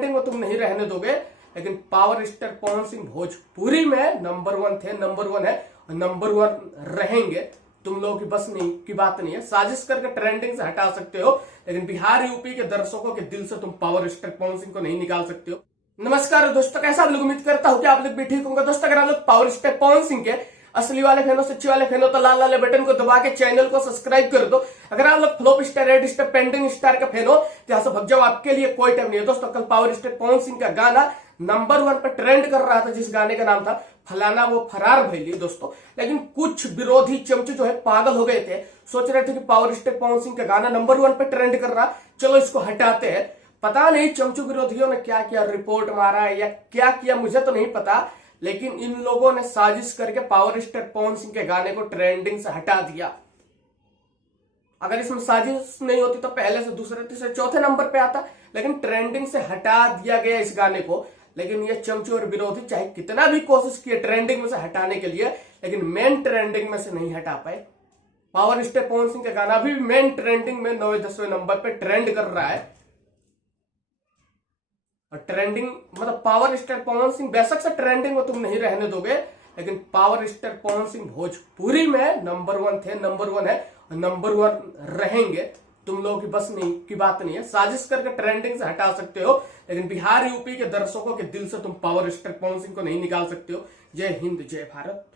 Trending में तुम नहीं रहने दोगे, लेकिन पावर स्टार पवन सिंह भोजपुरी में नंबर 1 थे, नंबर 1 है और नंबर 1 रहेंगे। तुम लोगों की बस नहीं की बात नहीं है, साजिश करके ट्रेंडिंग से हटा सकते हो, लेकिन बिहार यूपी के दर्शकों के दिल से तुम पावर स्टार पवन सिंह को नहीं निकाल सकते हो। नमस्कार दोस्तों, कैसा आप लोग, उम्मीद करता हूं कि आप लोग भी ठीक होंगे। दोस्तों अगर आप लोग पावर स्टार पवन सिंह के असली वाले फैन हो, सच्चे वाले फैन हो, तो लाल वाले बटन को दबा के चैनल को सब्सक्राइब कर दो। अगर आप लोग flop star, red star, pending star का फैन हो तो यहां से भग जाओ, आपके लिए कोई टाइम नहीं है। दोस्तों कल पावर स्टार पवन सिंह का गाना नंबर 1 पर ट्रेंड कर रहा था, जिस गाने का नाम था फलाना वो फरार भइली। दोस्तों लेकिन कुछ विरोधी चमचे जो है पागल हो गए थे, सोच रहे थे कि पावर स्टार पवन सिंह का गाना नंबर 1 पर ट्रेंड कर रहा, चलो इसको हटाते हैं। पता नहीं चमचू विरोधियों ने क्या किया, रिपोर्ट मारा है या क्या किया, मुझे तो नहीं पता, लेकिन इन लोगों ने साजिश करके पावर स्टार पवन सिंह के गाने को ट्रेंडिंग से हटा दिया। अगर इसमें साजिश नहीं होती तो पहले से दूसरे तीसरे चौथे नंबर पे आता, लेकिन ट्रेंडिंग से हटा दिया गया इस गाने को। लेकिन ये चमचू और विरोधी चाहे कितना भी कोशिश किए ट्रेंडिंग में से हटाने के लिए, लेकिन मेन ट्रेंडिंग में से नहीं हटा पाए। पावर स्टार पवन सिंह का गाना भी मेन ट्रेंडिंग में 9वें-10वें नंबर पे ट्रेंड कर रहा है। और ट्रेंडिंग मतलब पावर स्टार पवन सिंह बेशक से ट्रेंडिंग में तुम नहीं रहने दोगे, लेकिन पावर स्टार पवन सिंह भोजपुरी में नंबर 1 थे, नंबर 1 है और नंबर 1 रहेंगे। तुम लोगों की बस नहीं की बात नहीं है, साजिश करके ट्रेंडिंग से हटा सकते हो, लेकिन बिहार यूपी के दर्शकों के दिल से तुम पावर स्टार पवन सिंह को नहीं निकाल सकते हो। जय हिंद, जय भारत।